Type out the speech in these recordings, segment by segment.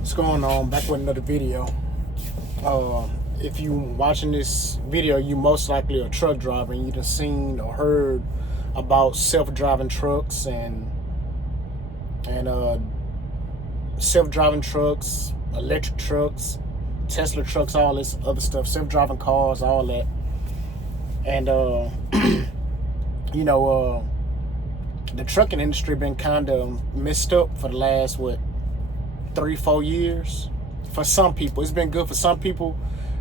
What's going on? Back with another video. If you watching this video, you most likely a truck driver and you done seen or heard about self-driving trucks and self-driving trucks, electric trucks, Tesla trucks, all this other stuff, self-driving cars, all that. And the trucking industry been kind of messed up for the last 3-4 years. For some people, it's been good for some people,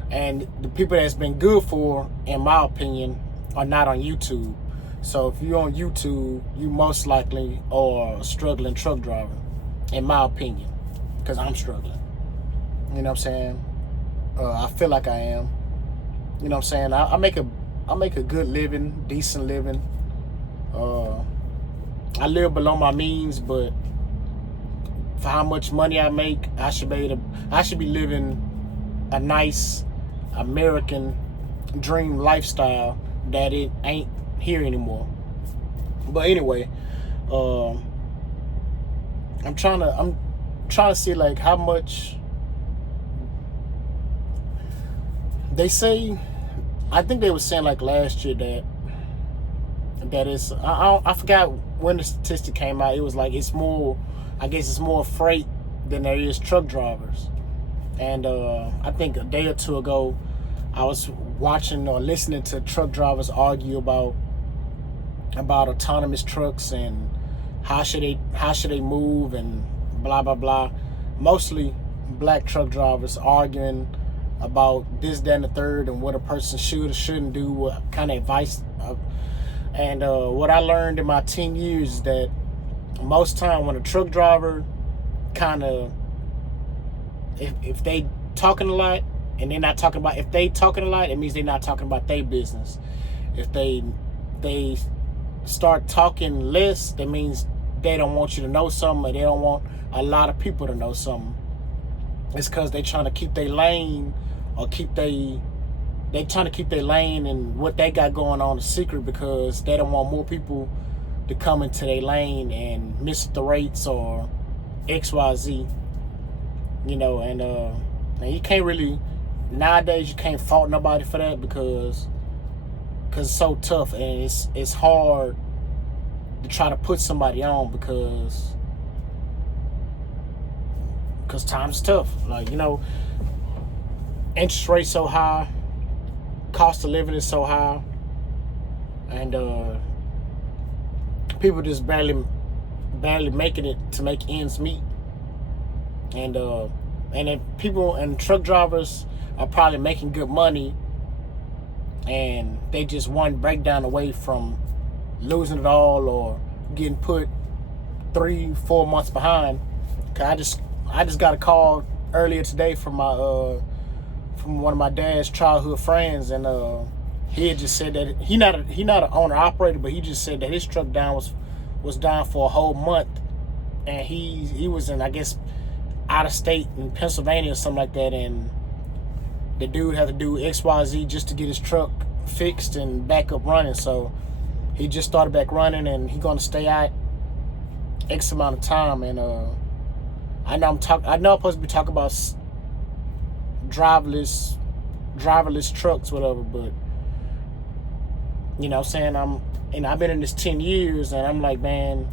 and the people that's been good for, in my opinion, are not on YouTube. So if you're on YouTube, you most likely are a struggling truck driver, in my opinion, because I'm struggling. You know what I'm saying? I feel like I am. You know what I'm saying? I make a good living, decent living. I live below my means, but for how much money I make, I should be living a nice American dream lifestyle that it ain't here anymore. But anyway, I'm trying to see like how much they say. I think they were saying like last year that is, I forgot when the statistic came out. It was like I guess it's more freight than there is truck drivers. And I think a day or two ago, I was watching or listening to truck drivers argue about autonomous trucks and how should they move and blah blah blah. Mostly black truck drivers arguing about this, that, and the third, and what a person should or shouldn't do, what kind of advice. And what I learned in my 10 years is that most time when a truck driver kind of, if they talking a lot and they're not talking about, if they talking a lot, it means they're not talking about their business. If they start talking less, that means they don't want you to know something, or they don't want a lot of people to know something. It's because they're trying to keep their lane, or they trying to keep their lane and what they got going on a secret, because they don't want more people to come into their lane and miss the rates or XYZ. You know, and you can't really, nowadays you can't fault nobody for that, because it's so tough, and it's hard to try to put somebody on because time's tough. Like, you know, interest rates so high, cost of living is so high, and people just barely making it to make ends meet. And if people and truck drivers are probably making good money, and they just one breakdown away from losing it all or getting put 3-4 months behind. Cause I just got a call earlier today from one of my dad's childhood friends, and he had just said that he not an owner operator, but he just said that his truck was down for a whole month, and he was in, I guess, out of state in Pennsylvania or something like that, and the dude had to do XYZ just to get his truck fixed and back up running. So he just started back running, and he's gonna stay out X amount of time. And I know I'm supposed to be talking about driverless trucks, whatever, but you know what I'm saying, I've been in this 10 years, and I'm like, man,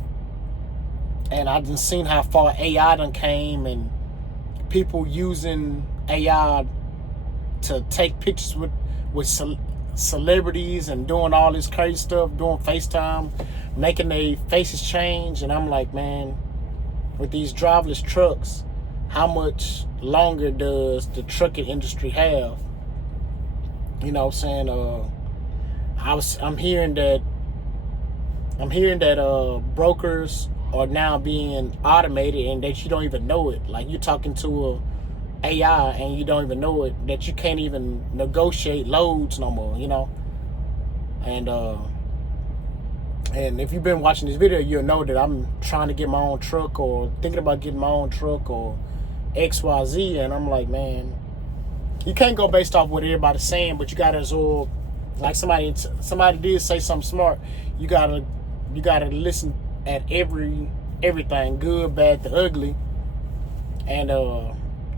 and I've just seen how far AI done came, and people using AI to take pictures with celebrities and doing all this crazy stuff, doing FaceTime, making their faces change. And I'm like, man, with these driverless trucks, how much longer does the trucking industry have? You know what I'm saying? I'm hearing that brokers are now being automated, and that you don't even know it. Like, you're talking to a AI and you don't even know it, that you can't even negotiate loads no more, you know? And if you've been watching this video, you'll know that I'm trying to get my own truck, or thinking about getting my own truck, or XYZ. And I'm like, man, you can't go based off what everybody's saying, but you gotta absorb, like somebody did say something smart. You gotta listen at everything, good, bad, the ugly, and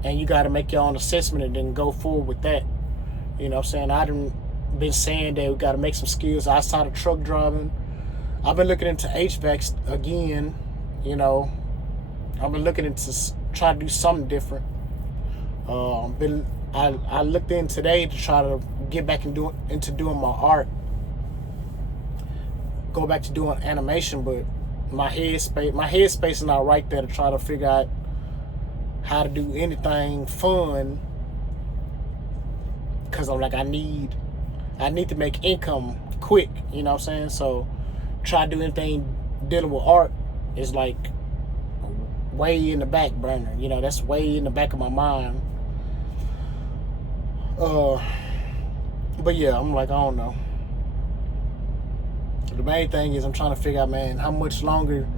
you got to make your own assessment and then go forward with that. You know what I'm saying? I done been saying that we got to make some skills outside of truck driving. I've been looking into HVAC again. You know, I've been looking into try to do something different. I looked in today to try to get back into doing my art. Go back to doing animation, but my headspace is not right there to try to figure out how to do anything fun. Cause I'm like, I need to make income quick, you know what I'm saying? So try to do anything dealing with art is like way in the back burner, you know, that's way in the back of my mind. But yeah, I'm like, I don't know. The main thing is I'm trying to figure out, man, how much longer.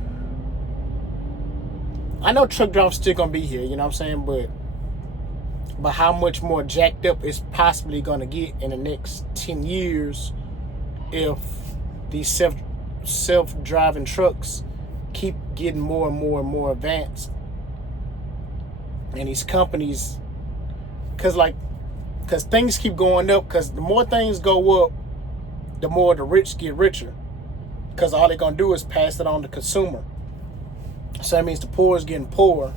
I know truck drivers still gonna be here, you know what I'm saying, but how much more jacked up it's possibly gonna get in the next 10 years if these self-driving trucks keep getting more and more and more advanced, and these companies, cause things keep going up, cause the more things go up, the more the rich get richer, cause all they're gonna do is pass it on to consumer. So that means the poor is getting poorer.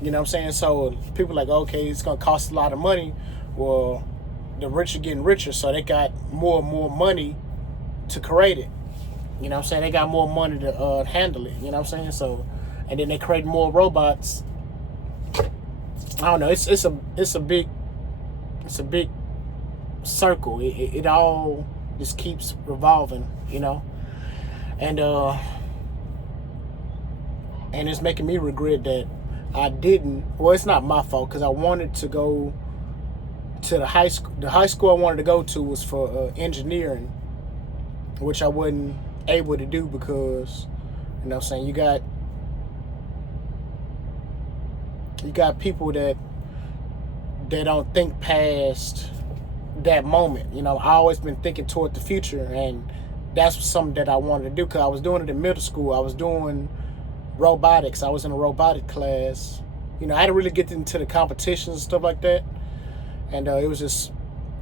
You know what I'm saying? So people are like, okay, it's gonna cost a lot of money. Well, the rich are getting richer, so they got more and more money to create it. You know what I'm saying? They got more money to handle it. You know what I'm saying? So, and then they create more robots. I don't know. It's a big circle. It all just keeps revolving. You know, and it's making me regret that I didn't. Well, it's not my fault, because I wanted to go to the high school. The high school I wanted to go to was for engineering, which I wasn't able to do because, you know what I'm saying, you got people that don't think past that moment. You know, I always been thinking toward the future, and that's something that I wanted to do, because I was doing it in middle school. I was doing robotics. I was in a robotic class. You know, I didn't really get into the competitions and stuff like that. And it was just,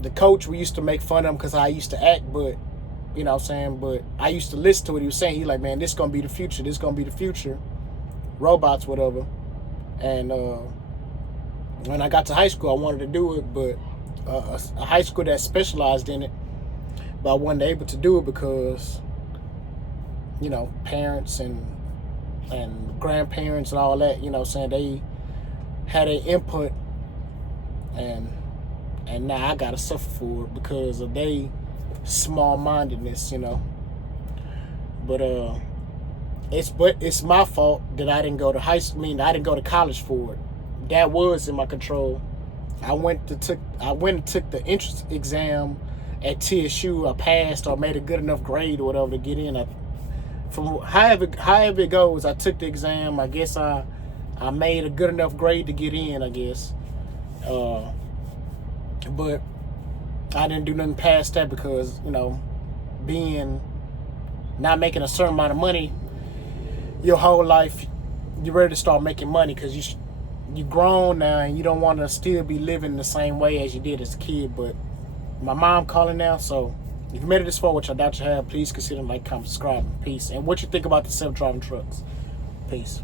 the coach, we used to make fun of him because I used to act, but, you know what I'm saying, but I used to listen to what he was saying. He like, man, this is going to be the future. This is going to be the future. Robots, whatever. And when I got to high school, I wanted to do it, but a high school that specialized in it, but I wasn't able to do it because, you know, parents and grandparents and all that, you know what I'm saying, they had an input, and now I gotta suffer for it because of their small-mindedness, you know. But it's my fault that I didn't go to high school. I mean, I didn't go to college for it. That was in my control. I went and took the entrance exam at TSU. I passed or made a good enough grade or whatever to get in. From however it goes, I took the exam. I guess I made a good enough grade to get in, I guess. But I didn't do nothing past that because, you know, not making a certain amount of money your whole life, you're ready to start making money because you're grown now and you don't want to still be living the same way as you did as a kid. But my mom calling now, so if you made it this far, which I doubt you have, please consider like, comment, subscribe. Peace. And what you think about the self-driving trucks. Peace.